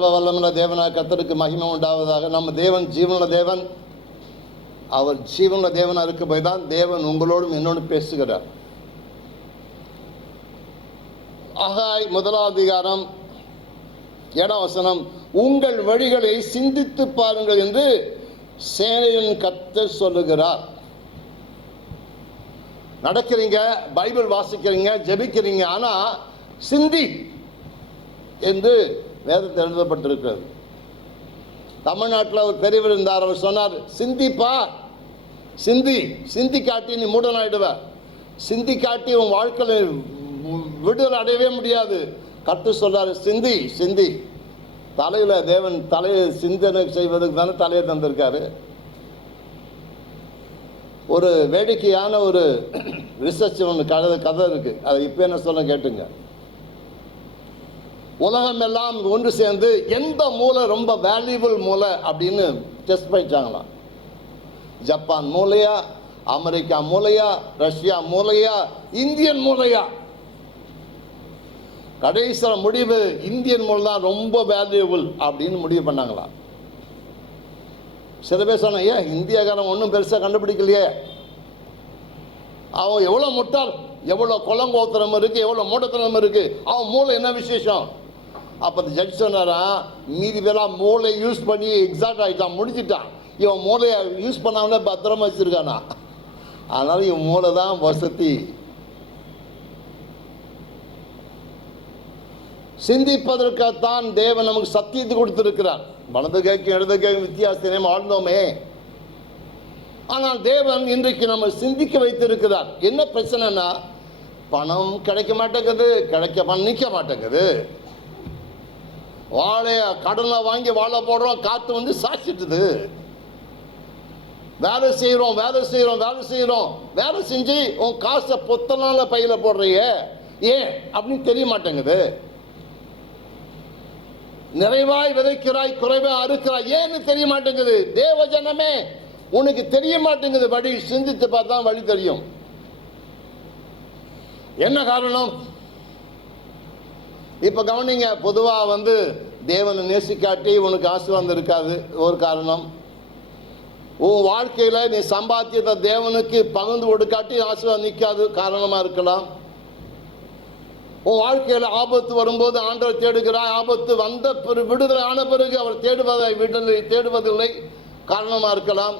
சர்வ வல்லமுள்ள தேவனாக கத்தருக்கு மகிமை உண்டாவதாக. நம்ம தேவன் ஜீவனுள்ள தேவன். அவர் ஜீவனுள்ள தேவனாக இருக்க போய் தான் தேவன் உங்களோடும் என்னோடும் பேசுகிறார். ஆகாய் முதலாவது அதிகாரம் ஏழாம் வசனம் உங்கள் வழிகளை சிந்தித்து பாருங்கள் என்று சேனையின் கத்த சொல்லுகிறார். நடக்கிறீங்க பைபிள் வாசிக்கிறீங்க ஜெபிக்கிறீங்க ஆனால் சிந்தி என்று வேதத்தில் எழுதப்பட்டிருக்கிறது. தமிழ்நாட்டில் ஒரு பெரியவர் இருந்தார் அவர் சொன்னார் சிந்திப்பா சிந்தி சிந்தி காட்டி நீ மூடனாயிடுவ சிந்தி காட்டி உன் வாழ்க்கையில் விடுதலை அடையவே முடியாது. கற்று சொல்றாரு சிந்தி சிந்தி. தலையில் தேவன் தலையை சிந்தனை செய்வதற்கு தானே தலையை தந்திருக்காரு. ஒரு வேடிக்கையான ஒரு ரிசர்ச் ஒன்று கதை கதை இருக்குது அதை இப்போ என்ன சொல்ல கேட்டுங்க. உலகம் எல்லாம் ஒன்று சேர்ந்து எந்த மூளை ரொம்ப வேல்யூபிள் மூளை அப்படின்னு டெஸ்ட் பண்ணிச்சாங்களாம் ஜப்பான் மூளையா அமெரிக்கா மூளையா ரஷ்யா மூளையா இந்தியன் மூளையா? கடைசியில் முடிவு இந்தியன் மூளை தான் ரொம்ப வேல்யூபிள் அப்படின்னு முடிவு பண்ணாங்களாம். சில பேர் சொன்னாங்க ஏன் இந்தியாக்காரன் ஒன்றும் பெருசாக கண்டுபிடிக்கலையே? அவன் எவ்வளோ முட்டாள் எவ்வளோ குளங்கோத்திரம் இருக்குது எவ்வளோ மூடத்தனம் இருக்குது அவன் மூளை என்ன விசேஷம்? அப்போ அந்த ஜட்ஜ் சொன்னாரா மீதி பேராக மூளை யூஸ் பண்ணி எக்ஸாக்ட் ஆகிட்டான் முடிச்சிட்டான் இவன் மூளையை யூஸ் பண்ணாமலே பத்திரமா வச்சுருக்கானா? அதனால் இவன் மூளை தான் வசதி. சிந்திப்பதற்காகத்தான் தேவன் நமக்கு சத்தியத்தை கொடுத்திருக்கிறார். வலது கேட்கும் இடது கேட்கும் வித்தியாசத்தை ஆழ்ந்தோமே. ஆனால் தேவன் இன்றைக்கு நம்ம சிந்திக்க வைத்திருக்கிறார். என்ன பிரச்சனைனா பணம் கிடைக்க மாட்டேங்குது கிடைக்க பணம் நிற்க மாட்டேங்குது. வாழைய கடனில் வாங்கி வாழை போடுறோம் காற்று வந்து சாச்சிட்டுது வேலை செய்கிறோம் வேலை செய்கிறோம் வேலை செய்கிறோம் வேலை செஞ்சு உன் காசை பொத்தனால பையில போடுறியே. ஏன்? அப்படின்னு தெரிய மாட்டேங்குது. நிறைவாய் விதைக்கிறாய் குறைவாய் அறுக்கிறாய். ஏன்னு தெரிய மாட்டேங்குது. தேவ ஜனமே உனக்கு தெரிய மாட்டேங்குது. வழி சிந்தித்து பார்த்தா வழி தெரியும். என்ன காரணம்? இப்போ கவனிங்க பொதுவாக வந்து தேவனை நேசிக்காட்டி உனக்கு ஆசீர்வாதம் இருக்காது. ஒரு காரணம். உன் வாழ்க்கையில் நீ சம்பாத்தியத்தை தேவனுக்கு பகிர்ந்து கொடுக்காட்டி ஆசீர்வாதம் நிற்காது காரணமாக இருக்கலாம். உன் வாழ்க்கையில் ஆபத்து வரும்போது ஆண்டவர் தேடுகிறாய் ஆபத்து வந்த பிறகு விடுதலை ஆன பிறகு அவர் தேடுவதை விடுதலை தேடுவதில்லை. காரணமாக இருக்கலாம்.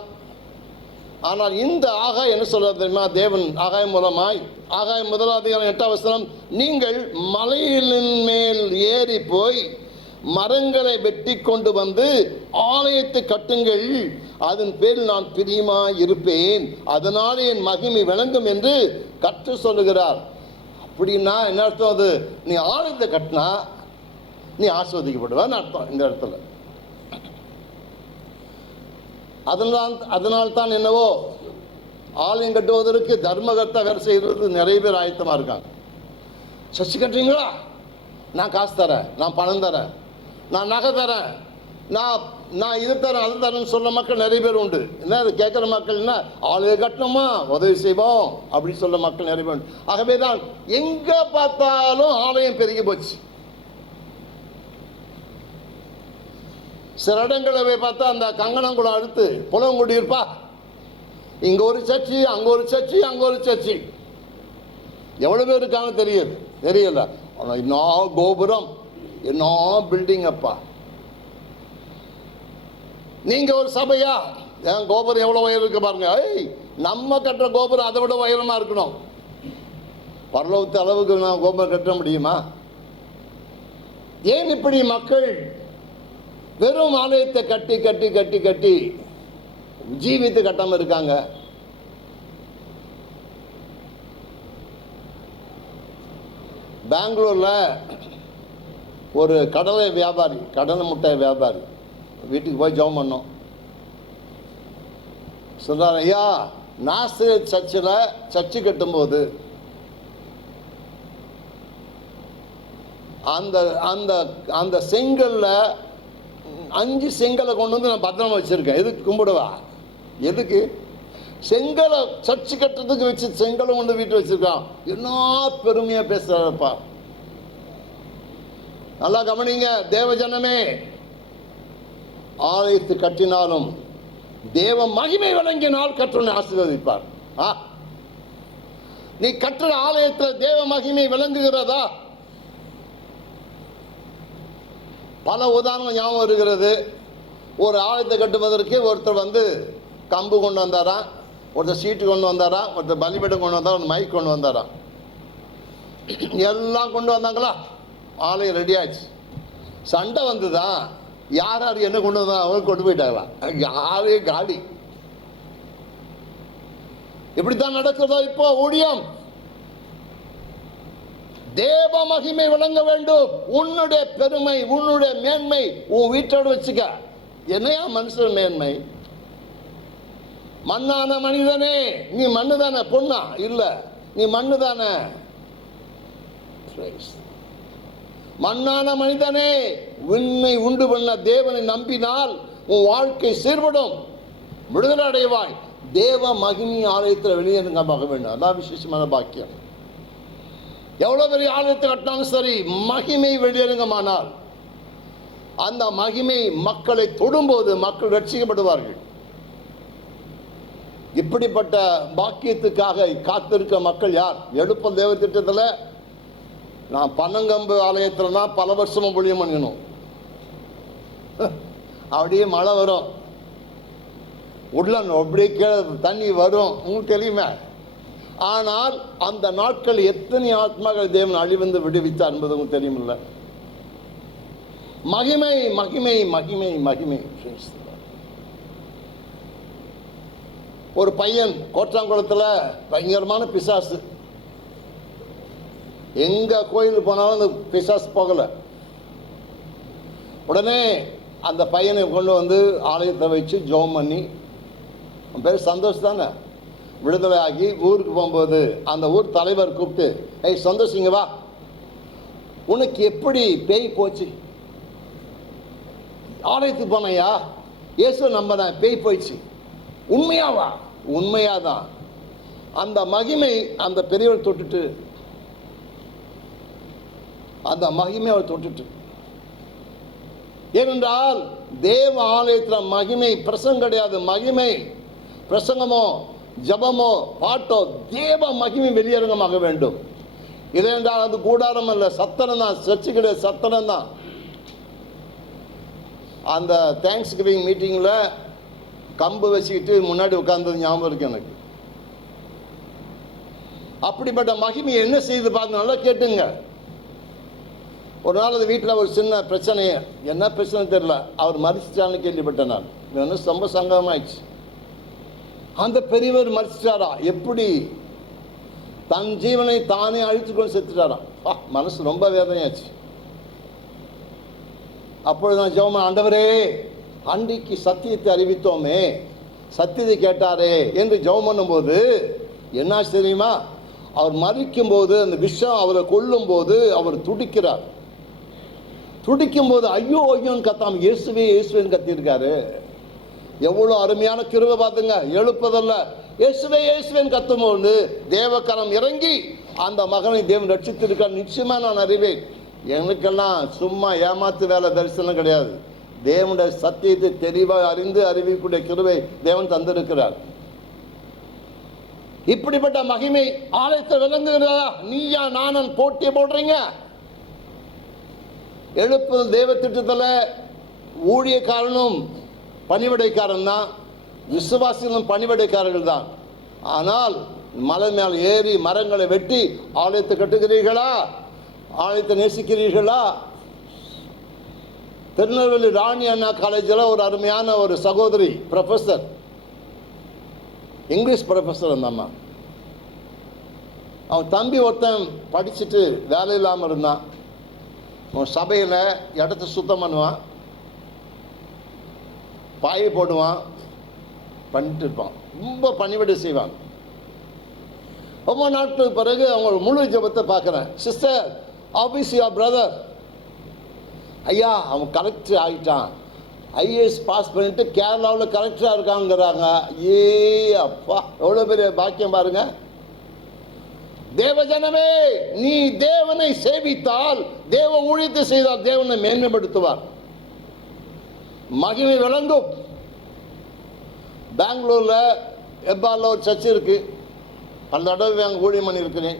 ஆனால் இந்த ஆகாயம் என்ன சொல்றது தெரியுமா? தேவன் ஆகாயம் மூலமாய் ஆகாயம் முதலாதிகாரம் எட்டாம் வசனம் நீங்கள் மலையின் மேல் ஏறி போய் மரங்களை வெட்டி கொண்டு வந்து ஆலயத்தை கட்டுங்கள். அதன் பேரில் நான் பிரியமாய் இருப்பேன். அதனால் என் மகிமை விளங்கும் என்று கற்று சொல்லுகிறார். அப்படின்னா என்ன அர்த்தம் அது? நீ ஆலயத்தை கட்டினா நீ ஆஸ்வதிக்கப்படுவான்னு அர்த்தம் இந்த இடத்துல. அதனால் அதனால் தான் என்னவோ ஆலயம் கட்டுவதற்கு தர்மகர்த்தா வேலை செய்கிறது நிறைய பேர் ஆயத்தமாக இருக்காங்க. சர்ச்சு கட்டுறீங்களா? நான் காசு தரேன் நான் பணம் தரேன் நான் நகை தரேன் நான் நான் இது தரேன் அது தரேன்னு சொல்ல மக்கள் நிறைய பேர் உண்டு. என்ன அது கேட்குற மக்கள் என்ன? ஆலயம் கட்டணுமா? உதவி செய்வோம் அப்படின்னு சொல்ல மக்கள் நிறைய பேர் உண்டு. ஆகவே தான் எங்கே பார்த்தாலும் ஆலயம் பெருகி போச்சு. சில இடங்களை போய் பார்த்தா அந்த கங்கணங்குளம் அடுத்து புலவங்குடி இருப்பா இங்கே ஒரு சர்ச்சி அங்கே ஒரு சர்ச்சி அங்கே ஒரு சர்ச்சி. எவ்வளோ பேர் இருக்காங்க தெரியுது. தெரியல. ஆனால் என்ன கோபுரம் என்ன பில்டிங் அப்பா. நீங்கள் ஒரு சபையா? என் கோபுரம் எவ்வளோ உயரம் இருக்கு பாருங்க. ஏய் நம்ம கட்டுற கோபுரம் அதை விட உயரமாக இருக்கணும். பரலோகத்து அளவுக்கு நான் கோபுரம் கட்ட முடியுமா? ஏன் இப்படி மக்கள் வெறும் ஆலயத்தை கட்டி கட்டி கட்டி கட்டி ஜீவித்து கட்டாமல் இருக்காங்க. பெங்களூரில் ஒரு கடலை வியாபாரி கடலை முட்டை வியாபாரி வீட்டுக்கு போய் ஜெபம் பண்ணோம். சொல்கிறார் ஐயா நாசிரியர் சர்ச்சில் சர்ச்சு கட்டும்போது அந்த அந்த அந்த செங்கல்ல அஞ்சு செங்கலை கொண்டு வந்து நான் பத்திரமா வச்சுருக்கேன். எதுக்கு கும்பிடுவா? எதுக்கு? செங்கலை சர்ச்சு கட்டுறதுக்கு வச்சு செங்கலை கொண்டு வீட்டு வச்சுருக்கான். என்ன பெருமையாக பேசுறாருப்பா. நல்லா கவனிங்க தேவஜனமே. ஆலயத்து கட்டினாலும் தேவ மகிமை விளங்கினால் கற்றனை ஆசீர்வதிப்பார். ஆ? நீ கட்டுற ஆலயத்தில் தேவ மகிமை விளங்குகிறதா? பல உதாரணம் ஞாபகம் இருக்கிறது. ஒரு ஆலயத்தை கட்டுவதற்கு ஒருத்தர் வந்து கம்பு கொண்டு வந்தாராம் ஒருத்தர் சீட்டு கொண்டு வந்தாராம் ஒருத்தர் பலிபீடம் கொண்டு வந்தாரா ஒரு மைக் கொண்டு வந்தாராம். எல்லாம் கொண்டு வந்தாங்களா? ஆலயம் ரெடி ஆயிடுச்சு. சண்டை வந்துதான் யார் யார் என்ன கொண்டு வந்தா அவங்க கொண்டு போயிட்டாங்களா? ஆளே காலி. இப்படித்தான் நடக்கிறதோ இப்போ ஊழியம். தேவ மகிமை விளங்க வேண்டும். உன்னுடைய பெருமை உன்னுடைய மேன்மை உன் வீட்டோட வச்சுக்க. என்னையா மனுஷன் மேன்மை? மண்ணான மனிதனே. நீ மண்ணு தானே பொண்ணா? இல்ல. நீ மண்ணு தானே மண்ணான மனிதனே. உன்னை உண்டு பண்ண தேவனை நம்பினால் உன் வாழ்க்கை சீர்படும். விடுதலை அடைவாய். தேவ மகிமை ஆலயத்தில் வெளியே நம்ப வேண்டும். அதான் விசேஷமான பாக்கியம். எவ்வளோ பெரிய ஆலயத்தை கட்டினாலும் சரி மகிமை வெளியேறுங்கமானால் அந்த மகிமை மக்களை தொடும்போது மக்கள் ரட்சிக்கப்படுவார்கள். இப்படிப்பட்ட பாக்கியத்துக்காக காத்திருக்க மக்கள் யார்? எழுப்பல் தேவ திட்டத்தில் நான் பன்னங்கம்பு ஆலயத்தில் தான் பல வருஷமும் புளியம் பண்ணணும் அப்படியே மழை வரும். உள்ள அப்படியே கீழே தண்ணி வரும். உங்களுக்கு தெரியுமே? ஆனால் அந்த நாட்கள் எத்தனை ஆத்மாக்கள் தேவன் அழிவந்து விடுவித்தார் என்பது உங்களுக்கு தெரியுமில்ல. மகிமை மகிமை மகிமை மகிமை. ஒரு பையன் கோற்றாங்குளத்தில் பயங்கரமான பிசாசு. எங்க கோயிலுக்கு போனாலும் அந்த பிசாசு போகலை. உடனே அந்த பையனை கொண்டு வந்து ஆலயத்தை வச்சு ஜெபம் பண்ணி அவன் பேர் சந்தோஷ் தானே? விடுதலை ஆகி ஊருக்கு போகும்போது அந்த ஊர் தலைவர் கூப்பிட்டு ஏய் சந்தோஷிங்க வா. உனக்கு எப்படி பேய் போச்சு? ஆலயத்துக்கு போனையா இயேசு தான் பேய் போயிடுச்சு. உண்மையாவா தான். அந்த மகிமை அந்த பெரியவர் தொட்டுட்டு அந்த மகிமை அவர் தொட்டுட்டு. ஏனென்றால் தேவ ஆலயத்தில் மகிமை பிரசங்கம் கிடையாது. மகிமை பிரசங்கமோ ஜபமோ பாட்டோ தேவ மகிமை வெளியரங்கமாக வேண்டும். இல்லையென்றால் அது கூடாரம் அல்ல சத்தனம் தான் சர்ச்சு கிடையாது சத்தனம் தான் அந்த தேங்க்ஸ் கிவிங் மீட்டிங்கில் கம்பு வச்சுக்கிட்டு முன்னாடி உட்கார்ந்தது ஞாபகம் இருக்கு எனக்கு. அப்படிப்பட்ட மகிமை என்ன செய்து பார்த்தனால கேட்டுங்க. ஒரு நாள் அது வீட்டில் ஒரு சின்ன பிரச்சனையே. என்ன பிரச்சனை தெரியல. அவர் மறிச்சிட்டான்னு கேள்விப்பட்டேன் நான். இது வந்து ரொம்ப சங்கடமாயிடுச்சு. அந்த பெரியவர் மறிச்சிட்டாரா எப்படி? தன் ஜீவனை தானே அழித்து கொண்டு செத்துட்டாராம் ஆ, மனசு ரொம்ப வேதனையாச்சு. அப்பொழுது நான் ஜெபம் ஆண்டவரே அன்றைக்கு சத்தியத்தை அறிவித்தோமே சத்தியத்தை கேட்டாரே என்று ஜெபம் பண்ணும்போது என்னாச்சு தெரியுமா? அவர் மறிக்கும் போது அந்த விஷம் அவரை கொல்லும் போது அவர் துடிக்கிறார். துடிக்கும் போது ஐயோ ஐயோன்னு கத்தாம இயேசுவே இயேசுவேன்னு கத்தியிருக்காரு. எவ்வளோ அருமையான கிருவை பார்த்துங்க. எழுப்பதல்ல. இயேசுவே இயேசுவேன்னு கத்தும்போது தேவக்கரம் இறங்கி அந்த மகனை தேவன் ரட்சித்திருக்கான் நிச்சயமா நான் அறிவேன். எனக்கெல்லாம் சும்மா ஏமாத்து வேலை தரிசனம் கிடையாது. தேவனுடைய சத்தியத்தை தெளிவாக அறிந்து அறிவிக்கக்கூடிய கிருவை தேவன் தந்திருக்கிறார். இப்படிப்பட்ட மகிமை ஆலயத்தில் விளங்குகிறதா? நீயா நானன் போட்டியை போடுறீங்க. எழுப்புதல் தேவ திட்டத்தில் ஊழியக்காரனும் பணிவிடைக்காரன் தான். விசுவாசிகளும் பணிவிடைக்காரர்கள் தான். ஆனால் மலை மேல் ஏறி மரங்களை வெட்டி ஆலயத்தை கட்டுகிறீர்களா? ஆலயத்தை நேசிக்கிறீர்களா? திருநெல்வேலி ராணி அண்ணா காலேஜில் ஒரு அருமையான ஒரு சகோதரி ப்ரொஃபஸர் இங்கிலீஷ் ப்ரொஃபஸர் அந்த அம்மா. அவன் தம்பி ஒருத்தன் படிச்சுட்டு வேலை இல்லாமல் இருந்தான். அவன் சபையில் இடத்த சுத்தம் பண்ணுவான். பாயை போடுவான் பண்ணிட்டு இருப்பான். ரொம்ப பணிவிடை செய்வான் ரொம்ப நாட்களுக்கு பிறகு அவங்க முழு ஜெபத்தை பார்க்குறேன். சிஸ்டர் ஆஃபீஸ் யா பிரதர் ஐயா அவன் கலெக்டர் ஆகிட்டான் ஐஏஎஸ் பாஸ் பண்ணிட்டு கேரளாவில் கலெக்டராக இருக்காங்கிறாங்க. ஏ அப்பா எவ்வளோ பெரிய பாக்கியம் பாருங்க. தேவஜனமே நீ தேவனை சேவித்தால் தேவ ஊழியத்தை செய்தால் தேவனை மேன்மைப்படுத்துவார். மகிமை விளங்கும். பெங்களூர்ல எப்பால ஒரு சர்ச் இருக்கு. அந்த தடவை அங்கே ஊழியம் பண்ணியிருக்கிறேன்.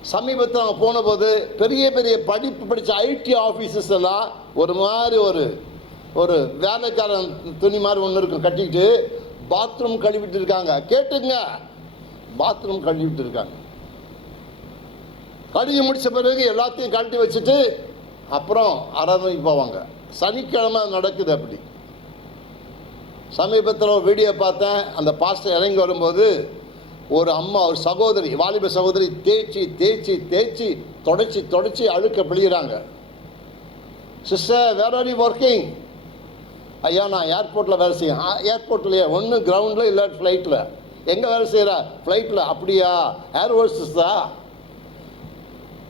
சமீபத்தில் அவங்க போனபோது பெரிய பெரிய படிப்பு படித்த ஐடி ஆஃபீஸர்ஸ் எல்லாம் ஒரு மாதிரி ஒரு ஒரு வேலைக்காரன் துணி மாதிரி ஒன்று இருக்கும் கட்டிக்கிட்டு பாத்ரூம் கழுவிட்டு இருக்காங்க. கேட்டுங்க பாத்ரூம் கழுவிட்டு இருக்காங்க. கழுவி முடித்த பிறகு எல்லாத்தையும் கழட்டி வச்சுட்டு அப்புறம் அரண்மனைக்கு போவாங்க. சனிக்கிழமை நடக்குது அப்படி. சமீபத்தில் ஒரு வீடியோ பார்த்தேன். அந்த பாஸ்டர் இறங்கி வரும்போது ஒரு அம்மா ஒரு சகோதரி வாலிப சகோதரி தேய்ச்சி தேய்ச்சி தேய்ச்சி தொடச்சி தொடச்சி அழுக்க பிழிகிறாங்க. Sister where are you working ஐயா நான் ஏர்போர்ட்டில் வேலை செய்யேன் ஏர்போர்ட்லையே ஒன்று கிரவுண்டில் இல்லை ஃப்ளைட்டில் எங்கே வேலை செய்கிறா ஃப்ளைட்டில் அப்படியா? ஏர் ஹோஸ்டஸா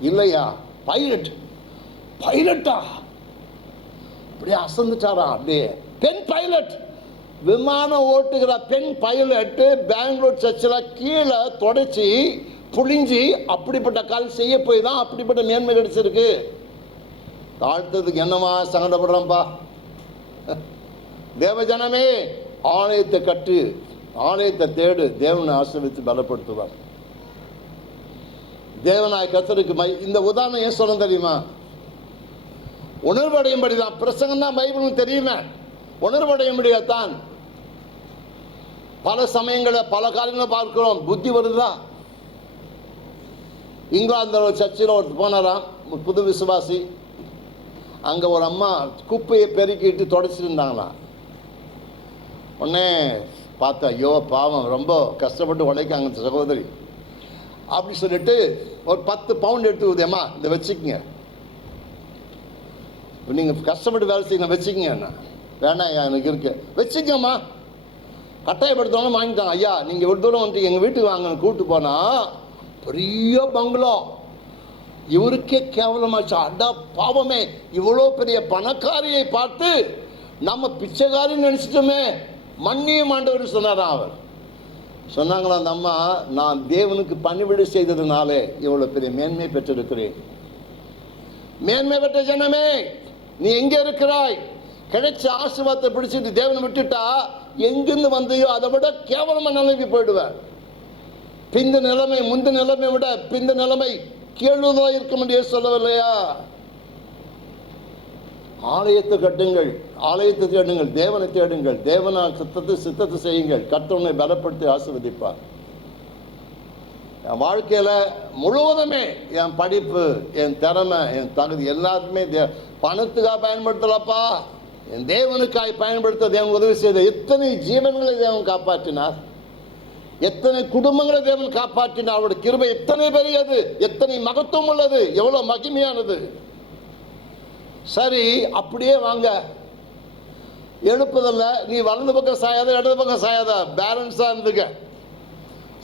இல்லையா. பைலட் பைலட்டா அப்படியே அசந்துட்டாரா? அப்படியே. பெண் பைலட் விமானம் ஓட்டுகிற பெண் பைலட்டு பெங்களூர் சர்ச்சில் கீழே தொடச்சி புழிஞ்சி அப்படிப்பட்ட கால் செய்ய போய் தான் அப்படிப்பட்ட மேன்மை கிடைச்சிருக்கு. தாழ்த்ததுக்கு என்னமா சங்கடப்படுறோம்ப்பா தேவஜனமே ஆலயத்தை கட்டு ஆலயத்தை தேடு தேவனை ஆசிரமித்து பலப்படுத்துவார். தேவனாய் கத்தருக்கு மை இந்த உதாரணம் ஏன் சொல்ல தெரியுமா? உணர்வடையும்படி தான் பிரசங்கம் தான் பைபிளும் தெரியுமே. உணர்வடையும்படியாத்தான் பல சமயங்களில் பல காரியங்களை பார்க்கிறோம். புத்தி வருதா இங்கிலாந்தில் ஒரு சர்ச்சில் ஒருத்தர் போனாராம். ஒரு புது விசுவாசி. அங்கே ஒரு அம்மா குப்பையை பெருக்கிட்டு தொடச்சிருந்தாங்களாம். உடனே பார்த்தா ஐயோ பாவம் ரொம்ப கஷ்டப்பட்டு உழைக்காங்க இந்த சகோதரி. அப்படி சொல்லிட்டு ஒரு பத்து பவுண்ட் எடுத்து ஊதியம்மா இதை வச்சுக்கோங்க. நீங்கள் கஷ்டப்பட்டு வேலை செய்யணும் வச்சுக்கங்க என்ன? வேணாம் ஐயா எனக்கு இருக்கு. வச்சுக்கம்மா. கட்டாயப்படுத்தவங்க வாங்கிட்டாங்க ஐயா நீங்கள் ஒரு தூரம் வந்துட்டு எங்கள் வீட்டுக்கு வாங்கன்னு கூப்பிட்டு போனால் பெரிய பங்களோ. இவருக்கே கேவலமாச்சு? அடா பாவமே. இவ்வளோ பெரிய பணக்காரியை பார்த்து நம்ம பிச்சைக்காரின்னு நினச்சிட்டோமே. மன்னியும் ஆண்டவர் சொன்னாராம் அவர்? சொன்னாங்களா அந்த அம்மா நான் தேவனுக்கு பணிவிடை செய்ததுனாலே இவ்வளோ பெரிய மேன்மை பெற்றிருக்கிறேன். மேன்மை பெற்ற ஜனமே. நீ எங்கே இருக்கிறாய்? கிடைச்ச ஆசீர்வாதத்தை பிடிச்சிட்டு தேவனை விட்டுட்டா எங்கிருந்து வந்தையோ அதை விட கேவலமாக நிலைமைக்கு போயிடுவேன். பிந்த நிலைமை முந்த நிலைமை விட பிந்த நிலைமை கீழுதா இருக்க முடியாது சொல்லவில்லையா? ஆலயத்தை கட்டுங்கள் ஆலயத்தை தேடுங்கள் தேவனை தேடுங்கள் தேவனால் சித்தத்தை சித்தத்தை செய்யுங்கள் கர்த்தவனை பலப்படுத்தி ஆசிர்வதிப்பார். என் வாழ்க்கையில் முழுவதுமே என் படிப்பு என் திறமை என் தகுதி எல்லாத்துமே தே பணத்துக்காக பயன்படுத்தலப்பா. என் தேவனுக்காய் பயன்படுத்த தேவன் உதவி செய்த எத்தனை ஜீவன்களை தேவன் காப்பாற்றினார். எத்தனை குடும்பங்களை தேவன் காப்பாற்றினார். அவருடைய கிருபை எத்தனை பெரியது எத்தனை மகத்துவம் உள்ளது எவ்வளோ மகிமையானது. சரி அப்படியே வாங்க. எழுப்பதில்லை நீ வலது பக்கம் சாயாத இடது பக்கம் சாயாத பேலன்ஸாக இருந்துக்க.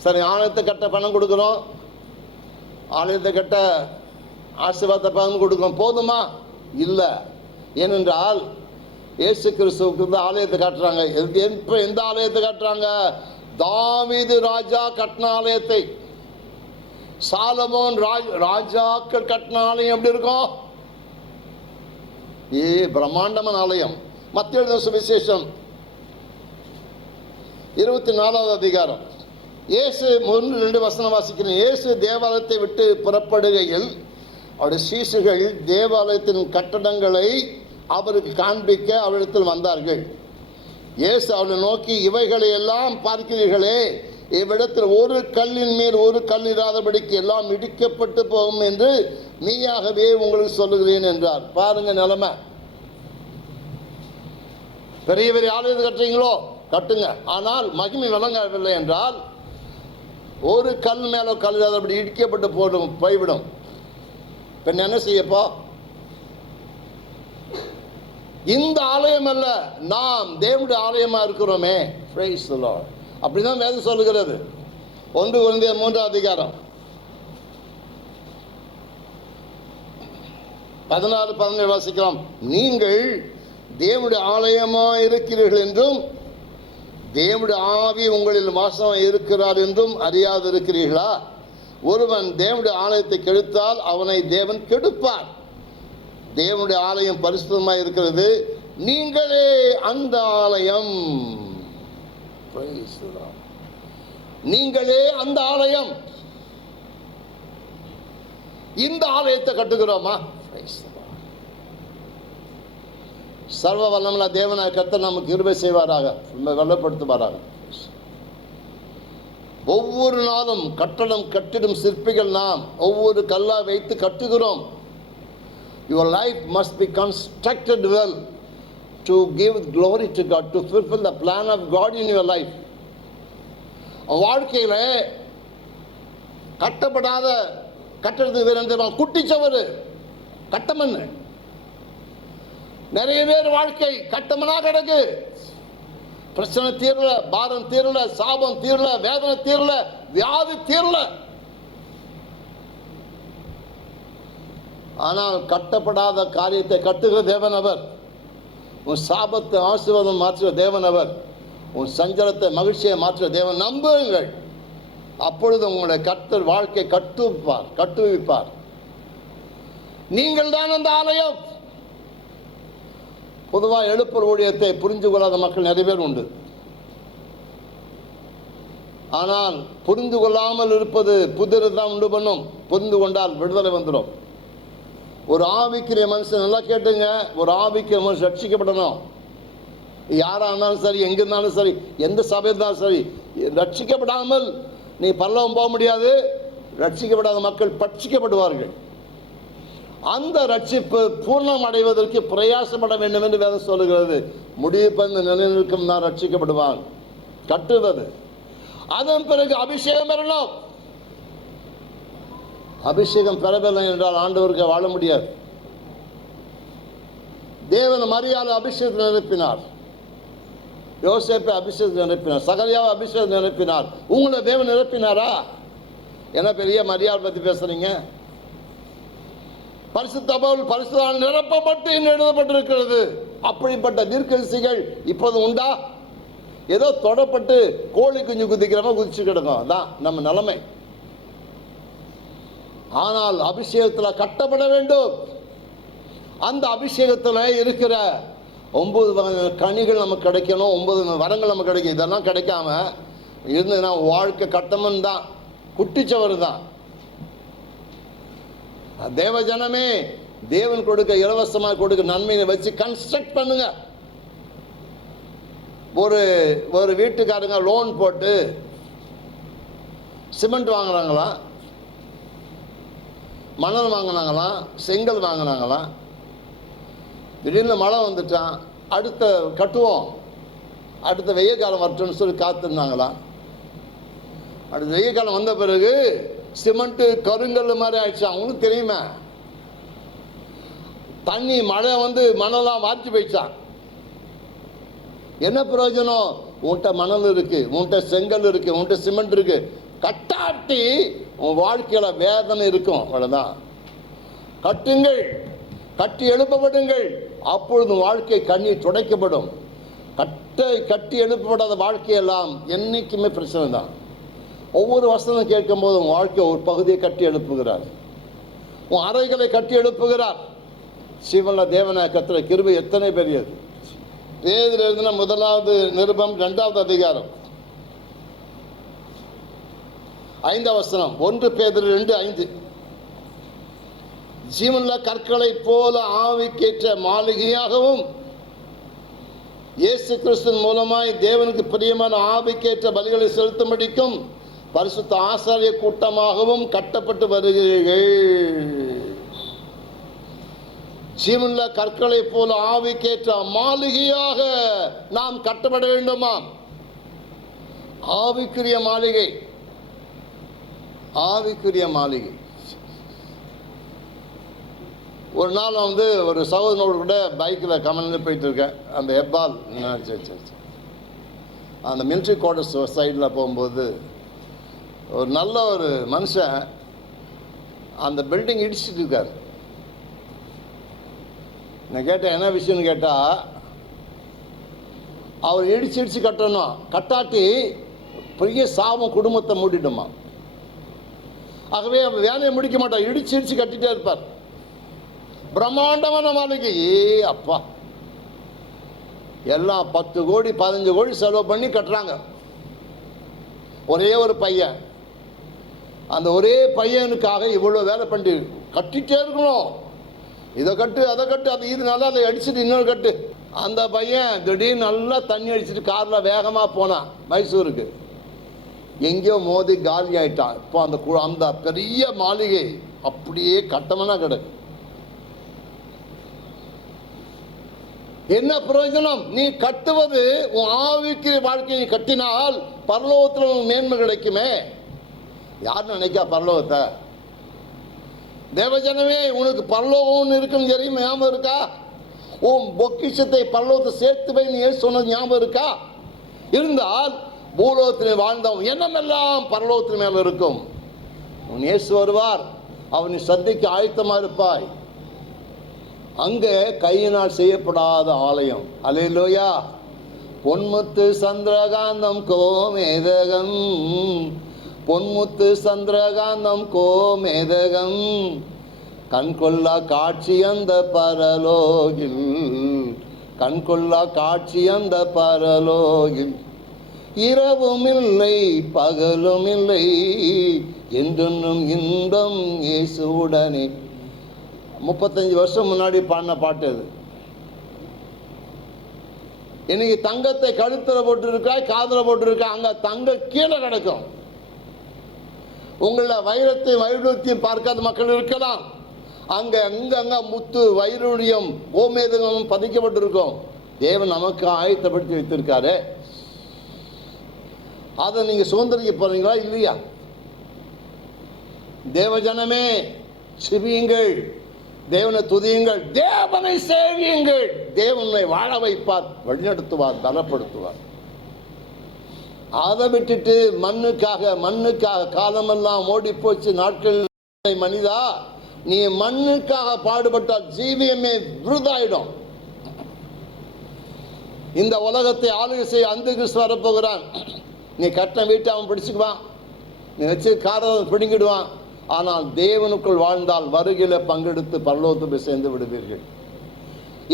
சரி ஆலயத்தை கட்ட பணம் கொடுக்குறோம். ஆலயத்தை கட்ட ஆசீர்வாதத்தை பணம் கொடுக்குறோம். போதுமா? இல்லை. ஏனென்றால் இயேசு கிறிஸ்துவுக்கு வந்து ஆலயத்தை காட்டுறாங்க. எது எப்போ எந்த ஆலயத்தை காட்டுறாங்க? தாவீது ராஜா கட்டின ஆலயத்தை. சாலமோன் ராஜ் ராஜாக்கள் கட்டின ஆலயம் எப்படி இருக்கும்? ஏ பிரம்மாண்டமான ஆலயம். மத்திய விசேஷம் சுவிசேஷம். இருபத்தி நாலாவது அதிகாரம். இயேசு மூன்று ரெண்டு வசனம் வாசிக்கிறேன். இயேசு தேவாலயத்தை விட்டு புறப்படுகையில் அவருடைய சீசுகள் தேவாலயத்தின் கட்டடங்களை அவருக்கு காண்பிக்க அவரிடத்தில் வந்தார்கள். இயேசு அவளை நோக்கி இவைகளை எல்லாம் பார்க்கிறீர்களே இவ்விடத்தில் ஒரு கல்லின் மேல் ஒரு கல் இராதபடிக்கு எல்லாம் இடிக்கப்பட்டு போகும் என்று நீயாகவே உங்களுக்கு சொல்லுகிறேன் என்றார். பாருங்க நிலைமை. பெரிய பெரிய ஆலயத்தை கட்டுறீங்களோ கட்டுங்க. ஆனால் மகிமை விளங்கவில்லை என்றால் ஒரு கல் மேலே கல் இராதபடி இடிக்கப்பட்டு போடும் போய்விடும். இப்போ என்ன செய்யப்போ? இந்த ஆலயம் அல்ல நாம் தேவனுடைய ஆலயமாக இருக்கிறோமே. Praise the அப்படிதான் வேதம் சொல்லுகிறது. ஒன்று குழந்தைய மூன்றாம் அதிகாரம். பதினாறு பதினேழு வாசிக்கலாம். நீங்கள் தேவனுடைய ஆலயமாக இருக்கிறீர்கள் என்றும் தேவனுடைய ஆவி உங்களில் வாசம் இருக்கிறார் என்றும் அறியாதிருக்கிறீர்களா? ஒருவன் தேவனுடைய ஆலயத்தை கெடுத்தால் அவனை தேவன் கெடுப்பார். தேவனுடைய ஆலயம் பரிசுத்தமாக இருக்கிறது. நீங்களே அந்த ஆலயம். நீங்களே அந்த ஆலயம். இந்த ஆலயத்தை கட்டுகிறோமா? சர்வ வல்லமல தேவனாய கர்த்தர் நமக்கு இருவை செய்வாராக வல்லப்படுத்துவாராக. வெள்ளப்படுத்துவாராக ஒவ்வொரு நாளும் கட்டடம் கட்டிடும் சிற்பிகள் நாம் ஒவ்வொரு கல்லா வைத்து கட்டுகிறோம். Your life must be constructed well to give glory to God to fulfil the plan of God in your life வாழ்க்கையில் கட்டப்படாத கட்டடத்துக்கு வேறு குட்டிச்சவர் கட்டமன்னு. நிறைய பேர் வாழ்க்கை கட்டமனா கிடக்கு. பிரச்சனை தீரல பாரம் தீரல சாபம் தீரல வேதனை தீரல வியாதி தீரல. ஆனால் கட்டப்படாத காரியத்தை கட்டுகிற தேவன் அவர். உன் சாபத்தை ஆசீர்வாதம் மாற்றுகிற தேவன் அவர். உன் சஞ்சலத்தை மகிழ்ச்சியை மாற்றுகிற தேவன். நம்புங்கள். அப்பொழுது உங்களுடைய கர்த்தர் வாழ்க்கை கட்டுவிப்பார் கட்டுவிப்பார். நீங்கள் தான் அந்த ஆலயம். பொதுவாக எழுப்பர் ஊழியத்தை புரிஞ்சு கொள்ளாத மக்கள் நிறைய பேர் உண்டு. ஆனால் புரிந்து கொள்ளாமல் இருப்பது புதிர் தான் உண்டு பண்ணும். புரிந்து கொண்டால் விடுதலை வந்துடும். ஒரு ஆவிக்கிற மனுஷன் நல்லா கேட்டுங்க. ஒரு ஆவிக்கிற மனுஷன் ரட்சிக்கப்படணும். யாராக இருந்தாலும் சரி எங்கே இருந்தாலும் சரி எந்த சபை இருந்தாலும் சரி ரட்சிக்கப்படாமல் நீ பல்லவம் போக முடியாது. ரட்சிக்கப்படாத மக்கள் பட்சிக்கப்படுவார்கள். அந்த ரட்சிப்பு பூர்ணம் அடைவதற்கு பிரயாசப்பட வேண்டும் என்று வேதம் சொல்லுகிறது. முடிவு பந்து நிலைநிற்கும் நான் ரட்சிக்கப்படுவான். கட்டுவது. அதன் பிறகு அபிஷேகம் பெறணும். அபிஷேகம் பெறவில்லை என்றால் ஆண்டவருக்கு வாழ முடியாது. தேவன் மரியாதை அபிஷேகத்தை நிரப்பினார். யோசேப்பை அபிஷேகத்தை நிரப்பினார். சகரியாவை அபிஷேகத்தை நிரப்பினார். உங்களை தேவன் நிரப்பினாரா? என்ன பெரிய மரியாதை பற்றி பேசுறீங்க? பரிசுத்த பரிசுதான் நிரப்பப்பட்டு இன்னும் எழுதப்பட்டிருக்கிறது. அப்படிப்பட்ட நீர்க்கரிசிகள் இப்போது உண்டா? ஏதோ தொடப்பட்டு கோழி குஞ்சு குதிக்கிறவங்க குதிச்சு கிடக்கும். அதான் நம்ம நிலைமை. ஆனால் அபிஷேகத்தில் கட்டப்பட வேண்டும். அந்த அபிஷேகத்தில் இருக்கிற ஒன்பது கனிகள் நமக்கு கிடைக்கணும். ஒன்பது வரங்கள் நமக்கு கிடைக்கும் இதெல்லாம் கிடைக்காம இருந்ததுன்னா வாழ்க்கை கட்டமன் தான். குட்டிச்சவர் தான். தேவ ஜனமே தேவன் கொடுக்க இலவசமாக கொடுக்க நன்மையை வச்சு கன்ஸ்ட்ரக்ட் பண்ணுங்க. ஒரு ஒரு வீட்டுக்காரங்க லோன் போட்டு சிமெண்ட் வாங்குறாங்களாம் மணல் வாங்கினாங்களாம் செங்கல் வாங்கினாங்களாம் திடீர்னு மழை வந்துட்டான் அடுத்த கட்டுவோம். அடுத்த வெய்ய காலம் வரட்டும்னு சொல்லி காத்திருந்தாங்களாம் அடுத்த வெய்ய காலம் வந்த பிறகு சிமெண்ட்டு கருங்கல் மாதிரி ஆயிடுச்சு. அவனுக்கு தெரியுமே. தண்ணி மழை வந்து மணலாம் வார்ச்சி போயிடுச்சான் என்ன பிரயோஜனம்? உன்கிட்ட மணல் இருக்கு உன்கிட்ட செங்கல் இருக்கு உன்கிட்ட சிமெண்ட் இருக்கு. கட்டாட்டி உன் வாழ்க்கையில வேதனை இருக்கும். அவ்வளவுதான். கட்டுங்கள் கட்டி எழுப்பப்படுங்கள். அப்பொழுது வாழ்க்கை கண்ணீர் துடைக்கப்படும். கட்ட கட்டி எழுப்பப்படாத வாழ்க்கையெல்லாம் என்னைக்குமே பிரச்சனை தான் ஒவ்வொரு வசனம் கேட்கும்போது உன் வாழ்க்கை ஒரு பகுதியை கட்டி எழுப்புகிறார். உன் அறைகளை கட்டி எழுப்புகிறார். சிவன தேவன கத்திர கிருபை எத்தனை பெரியது. பேதில் எழுதின முதலாவது நிருபம் இரண்டாவது அதிகாரம். ஐந்தாம் வசனம் ஒன்று பேதில் ரெண்டு ஐந்து. ஜீவன்ல கற்களைப் போல ஆவிக்கேற்ற மாளிகையாகவும் இயேசு கிறிஸ்தன் மூலமாய் தேவனுக்கு பிரியமான ஆவிக்கேற்ற பலிகளை செலுத்தும்படிக்கும் பரிசுத்த ஆசாரிய கூட்டமாகவும் கட்டப்பட்டு வருகிறீர்கள். ஜீவனுள்ள கற்களைப் போல ஆவிக்கேற்ற மாளிகையாக நாம் கட்டப்பட வேண்டுமாம். ஆவிக்குரிய மாளிகை. ஆவிக்குரிய மாளிகை. ஒரு நாள் வந்து ஒரு சகோதரனோடு கூட பைக்கில் கமலில் போயிட்டு இருக்கேன். அந்த ஹெப்பால். சரி சரி அந்த மிலிட்ரி குவார்டர்ஸ் சைடில் போகும்போது ஒரு நல்ல ஒரு மனுஷன் அந்த பில்டிங் இடிச்சிட்டு இருக்கார். நான் கேட்டேன் என்ன விஷயம்னு கேட்டால் அவர் இடிச்சு இடிச்சு கட்டணும். கட்டாட்டி பெரிய சாபம் குடும்பத்தை மூடிடுமா? ஆகவே வேலையை முடிக்க மாட்டார். இடிச்சு இடிச்சு கட்டிட்டே இருப்பார். பிரம்மாண்டமான மாளிகை. ஏ அப்பா. எல்லாம் பத்து கோடி பதினஞ்சு கோடி செலவு பண்ணி கட்டுறாங்க. ஒரே ஒரு பையன். அந்த ஒரே பையனுக்காக இவ்வளோ வேலை பண்ணி கட்டிட்டே இருக்கணும். இதை கட்டு அதை கட்டு அது இது நல்லா அதை அடிச்சுட்டு இன்னொரு கட்டு. அந்த பையன் திடீர்னு நல்லா தண்ணி அடிச்சுட்டு காரில் வேகமாக போனான் மைசூருக்கு. எங்கேயோ மோதி காலி ஆயிட்டான். இப்போ அந்த கு- அந்த பெரிய மாளிகை அப்படியே கட்டமனா கிடக்கு. என்ன பிரயோஜனம்? நீ கட்டுவது உன் ஆவிக்கு வாழ்க்கையை நீ கட்டினால் பரலோகத்தில் மேன்மை கிடைக்குமே. யார் நினைக்கா பரலோகத்தை? தேவஜனமே உனக்கு பரலோகம்னு இருக்குன்னு தெரியும் ஞாபகம் இருக்கா? உன் பொக்கிஷத்தை பரலோகத்தை சேர்த்து வை நீ சொன்னது ஞாபகம் இருக்கா? இருந்தால் பூலோகத்தில் வாழ்ந்தவன் என்னமெல்லாம் பரலோகத்தின் மேல இருக்கும்? உன் இயேசு வருவார். அவனை சந்திக்க ஆயத்தமா இருப்பாய். அங்கே கையினால் செய்யப்படாத ஆலயம். அலையிலோயா பொன்முத்து சந்திரகாந்தம் கோமேதகம். பொன்முத்து சந்திரகாந்தம் கோமேதகம். கண்கொள்ளா காட்சி அந்த பரலோகில். கண்கொள்ளா காட்சி அந்த பரலோகில். இரவும் இல்லை பகலும் இல்லை என்றென்னும் இன்பம் இயேசுவுடனே. முப்பத்தஞ்சு வருஷம் முன்னாடி பாடின பாட்டு அது. இன்னைக்கு தங்கத்தை கழுத்தில் போட்டிருக்காய் காதில் போட்டிருக்காய் அங்கே தங்க கீழே கிடக்கும். உங்கள வைரத்தை வைடூத்தியம் பார்க்காத மக்கள் இருக்கலாம். அங்க அங்கங்க முத்து வைரூரியம் கோமேதகம் பதிக்கப்பட்டிருக்கும். தேவன் நமக்கு ஆயத்தப்படுத்தி வைத்திருக்காரு. அதை நீங்க சுதந்திரிக்க போறீங்களா இல்லையா? தேவஜனமே சிவியுங்கள் தேவனை துதியுங்கள். தேவனை சேவியுங்கள். தேவனை வாழ வைப்பார் வழிநடத்துவார் பலப்படுத்துவார் அதை விட்டுட்டு மண்ணுக்காக மண்ணுக்காக காலமெல்லாம் ஓடி போச்சு நாட்கள் மனிதா நீ மண்ணுக்காக பாடுபட்டால் ஜீவியமே விருதாயிடும். இந்த உலகத்தை ஆளுகை செய்ய அந்த கிறிஸ்து வரப்போகிறான். நீ கட்டின வீட்டை அவன் பிடிச்சிக்குவான். நீ வச்சு காரதம் பிடுங்கிடுவான். ஆனால் தேவனுக்குள் வாழ்ந்தால் வருகையில் பங்கெடுத்து பரலோகத்தை போய் சேர்ந்து விடுவீர்கள்.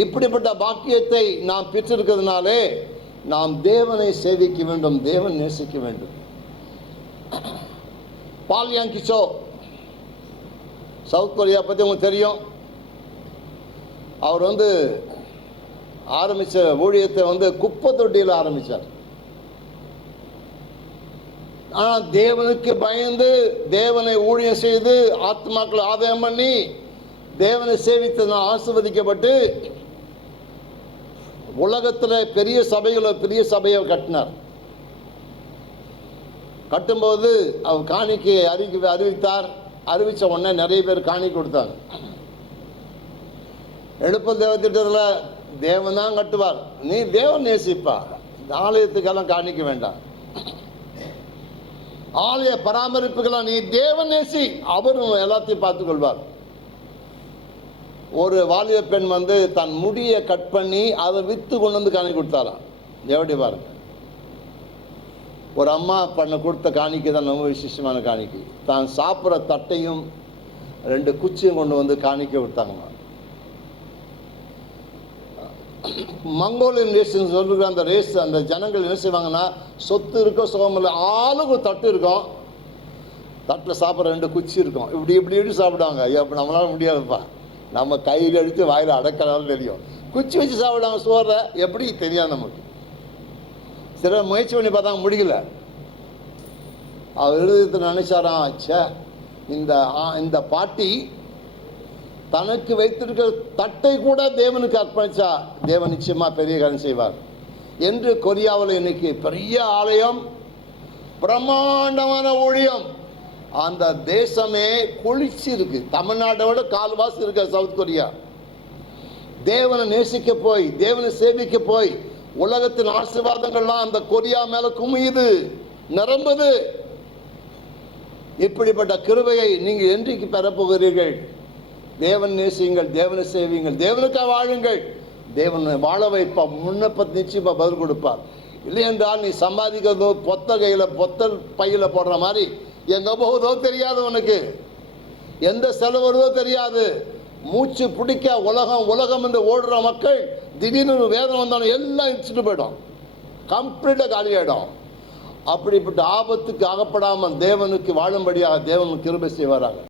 இப்படிப்பட்ட பாக்கியத்தை நாம் பெற்றிருக்கிறதுனாலே நாம் தேவனை சேவிக்க வேண்டும் தேவன் நேசிக்க வேண்டும். பால் கிச்சோ சவுத் கொரியா பற்றி உங்களுக்கு தெரியும். அவர் வந்து ஆரம்பித்த ஊழியத்தை வந்து குப்பை தொட்டியில் ஆரம்பித்தார் ஆனால் தேவனுக்கு பயந்து தேவனை ஊழியம் செய்து ஆத்மாக்களை ஆதாயம் பண்ணி தேவனை சேவித்து நான் ஆசிர்வதிக்கப்பட்டு உலகத்தில் பெரிய சபைகளை பெரிய சபையை கட்டினார். கட்டும்போது அவர் காணிக்கை அறிவி அறிவித்தார். அறிவித்த உடனே நிறைய பேர் காணி கொடுத்தாங்க. எழுப்பல் தேவத்திட்டத்தில் தேவன் தான் கட்டுவார். நீ தேவன் நேசிப்பா. ஆலயத்துக்கெல்லாம் காணிக்க வேண்டாம். ஆலய பராமரிப்புக்கெல்லாம் நீ தேவன் நேசி. அவரும் எல்லாத்தையும் பார்த்துக்கொள்வார். கொள்வார் ஒரு வாலிப பெண் வந்து தன் முடியை கட் பண்ணி அதை விற்று கொண்டு வந்து காணி கொடுத்தாராம். எப்படி பாருங்க. ஒரு அம்மா பண்ண கொடுத்த காணிக்கை தான் ரொம்ப விசேஷமான காணிக்கை. தான் சாப்பிட்ற தட்டையும் ரெண்டு குச்சியும் கொண்டு வந்து காணிக்க கொடுத்தாங்கம்மா. மங்கோலியன் ரேஸ் சொல்லுற அந்த ரேஸ் அந்த ஜனங்கள் என்ன செய்வாங்கன்னா சொத்து இருக்கும் சுகம் இல்லை ஆளுக்கு தட்டு இருக்கும். தட்டில் சாப்பிட்ற ரெண்டு குச்சி இருக்கும். இப்படி இப்படி இப்படி சாப்பிடுவாங்க. ஐயோ அப்போ நம்மளால முடியாதுப்பா. நம்ம கையில் எடுத்து வாயில் அடக்கலாம்னு தெரியும். குச்சி வச்சு சாப்பிடுவாங்க சோற எப்படி? தெரியாது நமக்கு. சில முயற்சி பண்ணி பார்த்தாங்க முடியல அவர் எழுதுறது நினைச்சாராம் ச்சே இந்த இந்த பாட்டி தனக்கு வைத்திருக்கிற தட்டை கூட தேவனுக்கு அர்ப்பணிச்சா தேவன் நிச்சயமா பெரிய காரியம் செய்வார். என்று கொரியாவில் இன்னைக்கு பெரிய ஆலயம் பிரம்மாண்டமான ஊழியம் அந்த தேசமே குளிர்ச்சி இருக்கு. தமிழ்நாட்டோட கால்வாசி இருக்க சவுத் கொரியா. தேவனை நேசிக்க போய் தேவனை சேவிக்க போய் உலகத்தின் ஆசீர்வாதங்கள்லாம் அந்த கொரியா மேல குமியுது நிரம்புது. இப்படிப்பட்ட கிருபையை நீங்கள் என்றைக்கு பெறப்போகிறீர்கள் தேவன் நேசியுங்கள் தேவனை சேவியுங்கள் தேவனுக்காக வாழுங்கள். தேவனை வாழ வைப்பார் முன்னப்ப நிச்சயமா பதில் கொடுப்பார். இல்லை என்றால் நீ சம்பாதிக்கிறது பொத்த கையில் பொத்த பையில் போடுற மாதிரி எங்க போகுதோ தெரியாது உனக்கு. எந்த செலவு வருதோ தெரியாது. மூச்சு பிடிக்க உலகம் உலகம் என்று ஓடுற மக்கள் திடீர்னு வேதனை வேதம் வந்தாலும் எல்லாம் இடிச்சுட்டு போயிடும். கம்ப்ளீட்டாக காலியாயிடும் அப்படிப்பட்ட ஆபத்துக்கு அகப்படாமல் தேவனுக்கு வாழும்படியாக தேவன் கிருபை செய்வாராங்க